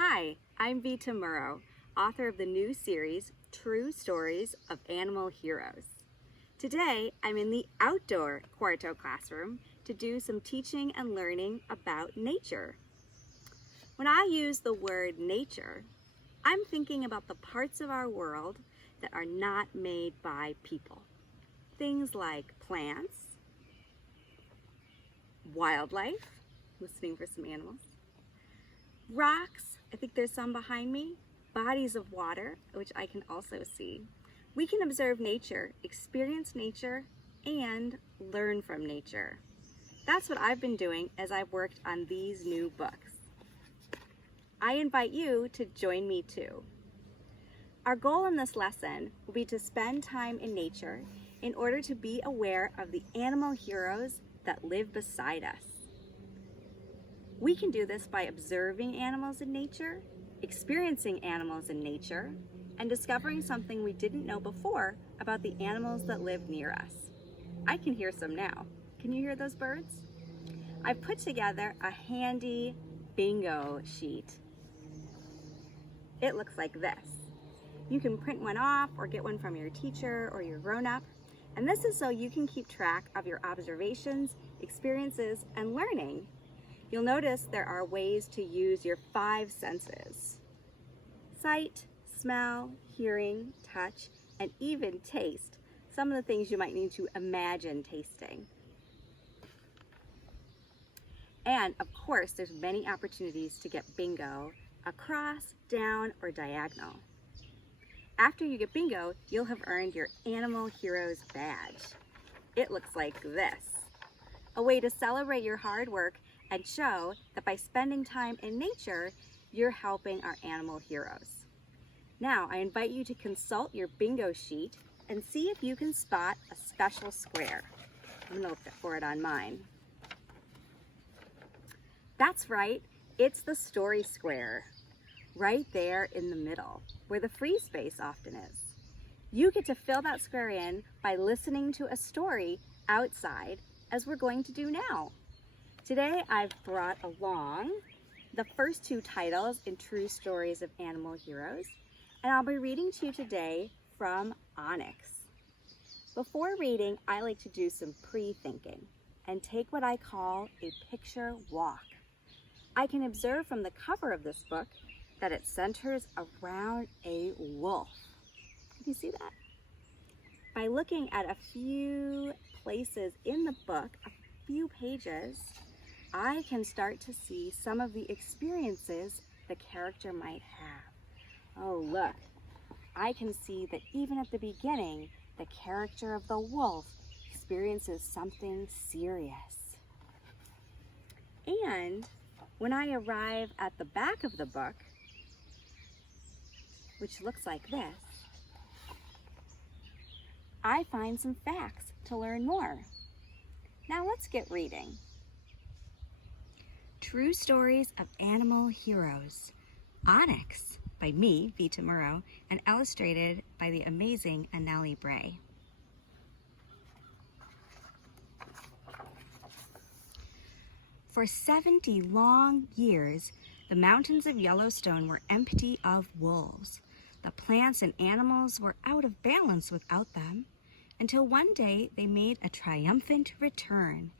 Hi, I'm Vita Murrow, author of the new series, True Stories of Animal Heroes. Today, I'm in the outdoor Quarto classroom to do some teaching and learning about nature. When I use the word nature, I'm thinking about the parts of our world that are not made by people. Things like plants, wildlife, listening for some animals, rocks, I think there's some behind me, bodies of water, which I can also see. We can observe nature, experience nature, and learn from nature. That's what I've been doing as I've worked on these new books. I invite you to join me too. Our goal in this lesson will be to spend time in nature in order to be aware of the animal heroes that live beside us. We can do this by observing animals in nature, experiencing animals in nature, and discovering something we didn't know before about the animals that live near us. I can hear some now. Can you hear those birds? I've put together a handy bingo sheet. It looks like this. You can print one off or get one from your teacher or your grown-up, and this is so you can keep track of your observations, experiences, and learning. You'll notice there are ways to use your 5 senses: sight, smell, hearing, touch, and even taste. Some of the things you might need to imagine tasting. And of course, there's many opportunities to get bingo across, down, or diagonal. After you get bingo, you'll have earned your Animal Heroes badge. It looks like this. A way to celebrate your hard work and show that by spending time in nature, you're helping our animal heroes. Now, I invite you to consult your bingo sheet and see if you can spot a special square. I'm gonna look for it on mine. That's right, it's the story square, right there in the middle, where the free space often is. You get to fill that square in by listening to a story outside, as we're going to do now. Today, I've brought along the first 2 titles in True Stories of Animal Heroes, and I'll be reading to you today from Onyx. Before reading, I like to do some pre-thinking and take what I call a picture walk. I can observe from the cover of this book that it centers around a wolf. Can you see that? By looking at a few places in the book, a few pages, I can start to see some of the experiences the character might have. Oh, look, I can see that even at the beginning, the character of the wolf experiences something serious. And when I arrive at the back of the book, which looks like this, I find some facts to learn more. Now let's get reading. True Stories of Animal Heroes, Onyx, by me, Vita Murrow, and illustrated by the amazing Anneli Bray. For 70 long years, the mountains of Yellowstone were empty of wolves. The plants and animals were out of balance without them, until one day they made a triumphant return.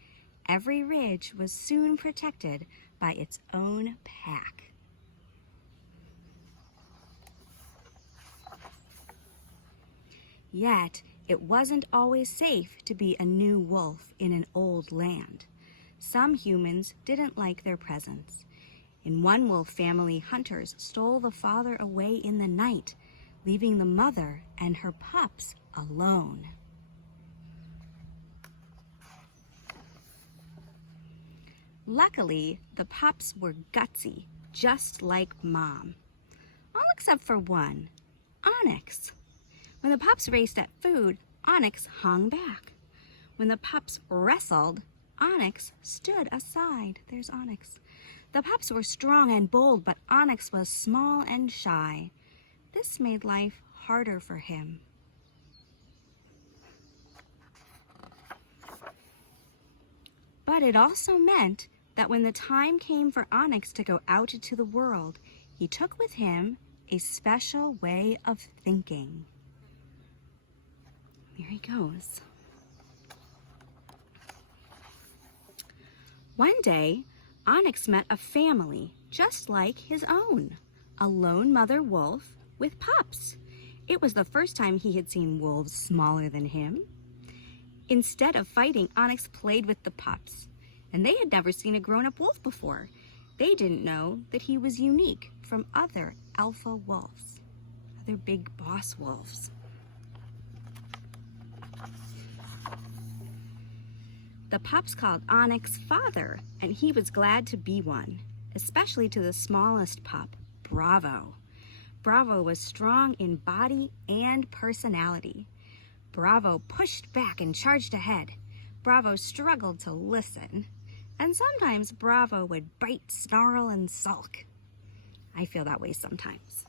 Every ridge was soon protected by its own pack. Yet, it wasn't always safe to be a new wolf in an old land. Some humans didn't like their presence. In one wolf family, hunters stole the father away in the night, leaving the mother and her pups alone. Luckily, the pups were gutsy, just like Mom. All except for one, Onyx. When the pups raced at food, Onyx hung back. When the pups wrestled, Onyx stood aside. There's Onyx. The pups were strong and bold, but Onyx was small and shy. This made life harder for him. But it also meant that when the time came for Onyx to go out into the world, he took with him a special way of thinking. There he goes. One day, Onyx met a family just like his own, a lone mother wolf with pups. It was the first time he had seen wolves smaller than him. Instead of fighting, Onyx played with the pups, and they had never seen a grown-up wolf before. They didn't know that he was unique from other alpha wolves, other big boss wolves. The pups called Onyx father, and he was glad to be one, especially to the smallest pup, Bravo. Bravo was strong in body and personality. Bravo pushed back and charged ahead. Bravo struggled to listen, and sometimes Bravo would bite, snarl, and sulk. I feel that way sometimes.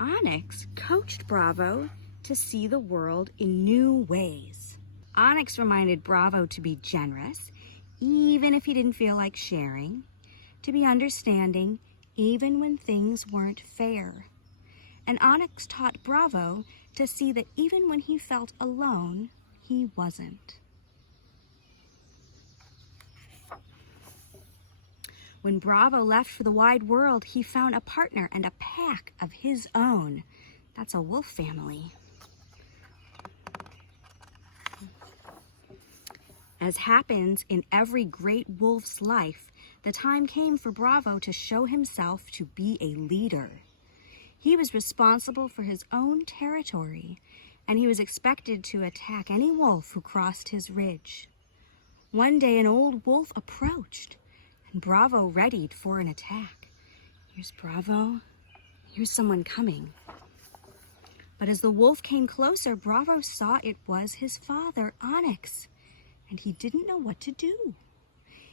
Onyx coached Bravo to see the world in new ways. Onyx reminded Bravo to be generous, even if he didn't feel like sharing, to be understanding, even when things weren't fair. And Onyx taught Bravo to see that even when he felt alone, he wasn't. When Bravo left for the wide world, he found a partner and a pack of his own. That's a wolf family. As happens in every great wolf's life, the time came for Bravo to show himself to be a leader. He was responsible for his own territory, and he was expected to attack any wolf who crossed his ridge. One day an old wolf approached, and Bravo readied for an attack. Here's Bravo. Here's someone coming. But as the wolf came closer, Bravo saw it was his father, Onyx, and he didn't know what to do.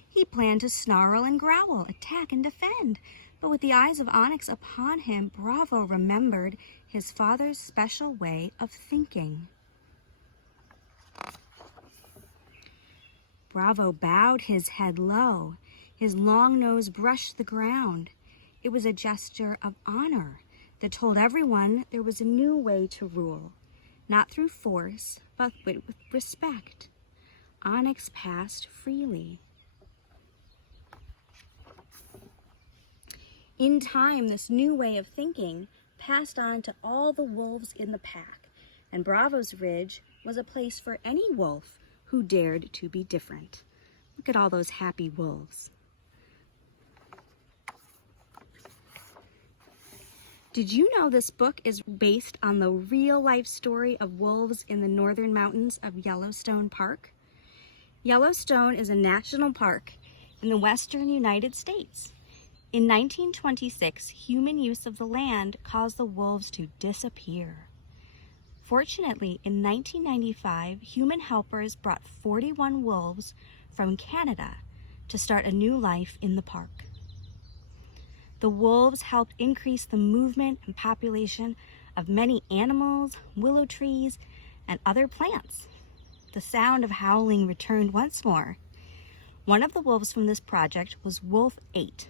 He planned to snarl and growl, attack and defend, but with the eyes of Onyx upon him, Bravo remembered his father's special way of thinking. Bravo bowed his head low. His long nose brushed the ground. It was a gesture of honor that told everyone there was a new way to rule, not through force, but with respect. Onyx passed freely. In time, this new way of thinking passed on to all the wolves in the pack, and Bravo's Ridge was a place for any wolf who dared to be different. Look at all those happy wolves. Did you know this book is based on the real-life story of wolves in the northern mountains of Yellowstone Park? Yellowstone is a national park in the western United States. In 1926, human use of the land caused the wolves to disappear. Fortunately, in 1995, human helpers brought 41 wolves from Canada to start a new life in the park. The wolves helped increase the movement and population of many animals, willow trees, and other plants. The sound of howling returned once more. One of the wolves from this project was Wolf 8,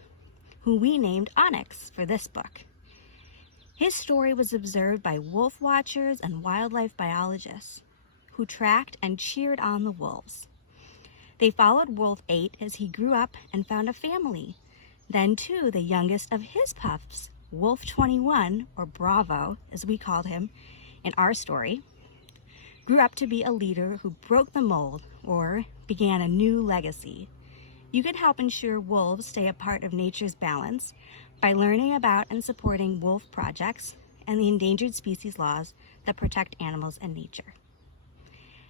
who we named Onyx for this book. His story was observed by wolf watchers and wildlife biologists who tracked and cheered on the wolves. They followed Wolf 8 as he grew up and found a family. Then, too, the youngest of his pups, Wolf 21, or Bravo, as we called him in our story, grew up to be a leader who broke the mold or began a new legacy. You can help ensure wolves stay a part of nature's balance by learning about and supporting wolf projects and the endangered species laws that protect animals and nature.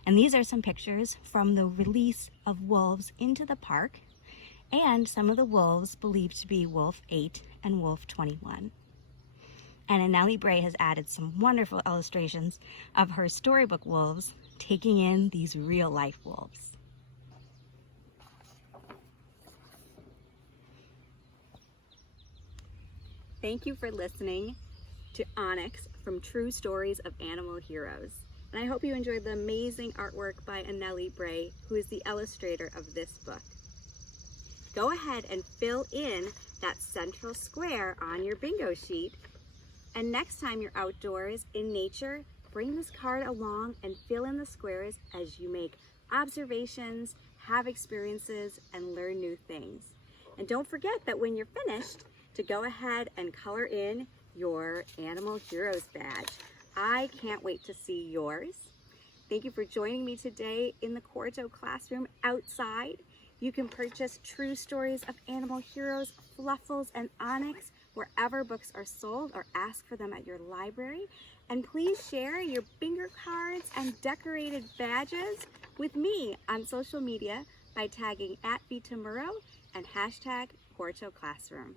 And these are some pictures from the release of wolves into the park and some of the wolves believed to be Wolf 8 and Wolf 21. And Anneli Bray has added some wonderful illustrations of her storybook wolves taking in these real-life wolves. Thank you for listening to Onyx from True Stories of Animal Heroes. And I hope you enjoyed the amazing artwork by Anneli Bray, who is the illustrator of this book. go ahead and fill in that central square on your bingo sheet. And next time you're outdoors in nature, bring this card along and fill in the squares as you make observations, have experiences, and learn new things. And don't forget that when you're finished, to go ahead and color in your Animal Heroes badge. I can't wait to see yours. Thank you for joining me today in the Quarto classroom outside. You can purchase True Stories of Animal Heroes, Fluffles, and Onyx wherever books are sold, or ask for them at your library. And please share your bingo cards and decorated badges with me on social media by tagging @Vita Murrow and #Quarto Classroom.